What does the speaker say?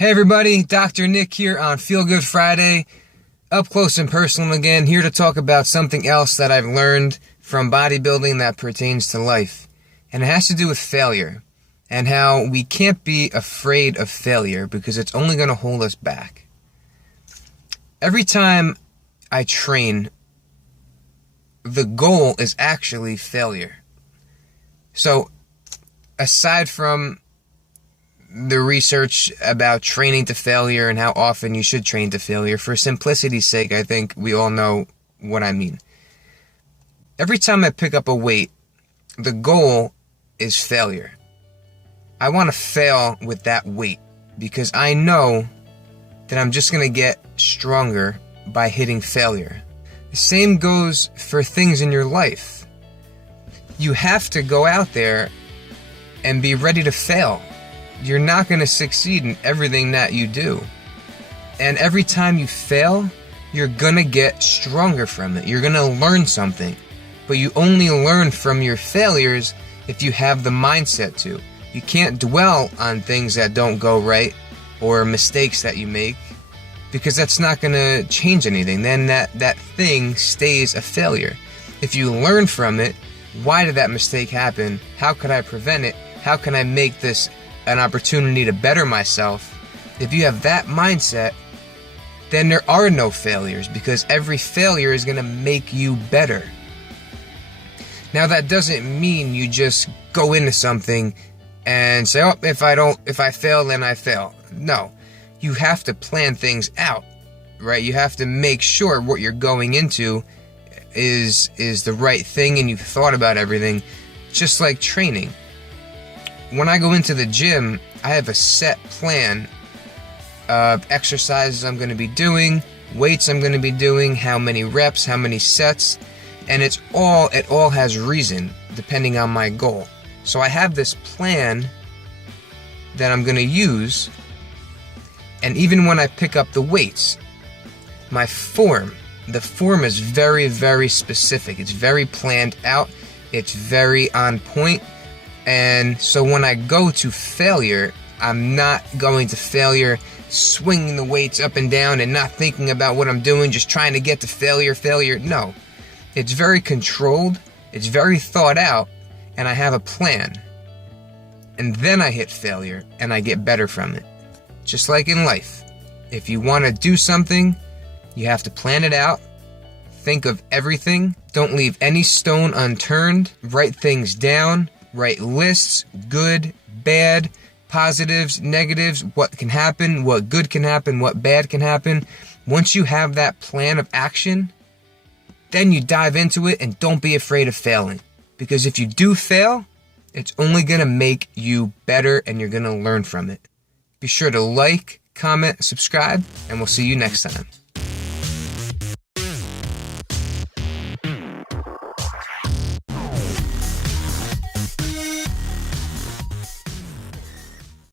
Hey everybody, Dr. Nick here on Feel Good Friday, up close and personal again, here to talk about something else that I've learned from bodybuilding that pertains to life. And it has to do with failure, and how we can't be afraid of failure because it's only going to hold us back. Every time I train, the goal is actually failure. So, aside from the research about training to failure and how often you should train to failure, for simplicity's sake, I think we all know what I mean. Every time I pick up a weight, the goal is failure. I want to fail with that weight because I know that I'm just going to get stronger by hitting failure. The same goes for things in your life. You have to go out there and be ready to fail. You're not going to succeed in everything that you do. And every time you fail, you're going to get stronger from it. You're going to learn something. But you only learn from your failures if you have the mindset to. You can't dwell on things that don't go right or mistakes that you make, because that's not going to change anything. Then that thing stays a failure. If you learn from it, why did that mistake happen? How could I prevent it? How can I make this an opportunity to better myself? If you have that mindset, then there are no failures, because every failure is going to make you better. Now, that doesn't mean you just go into something and say, oh, if I fail, then I fail. No, you have to plan things out, right? You have to make sure what you're going into is the right thing, and you've thought about everything, just like training. When I go into the gym, I have a set plan of exercises I'm going to be doing, weights I'm going to be doing, how many reps, how many sets, and it all has reason depending on my goal. So I have this plan that I'm going to use, and even when I pick up the weights, the form is very, very specific. It's very planned out. It's very on point. And so when I go to failure, I'm not going to failure swinging the weights up and down and not thinking about what I'm doing, just trying to get to failure. No. It's very controlled, it's very thought out, and I have a plan. And then I hit failure, and I get better from it. Just like in life. If you want to do something, you have to plan it out, think of everything, don't leave any stone unturned, write things down, write lists, good, bad, positives, negatives, what can happen, what good can happen, what bad can happen. Once you have that plan of action, then you dive into it and don't be afraid of failing. Because if you do fail, it's only going to make you better and you're going to learn from it. Be sure to like, comment, subscribe, and we'll see you next time.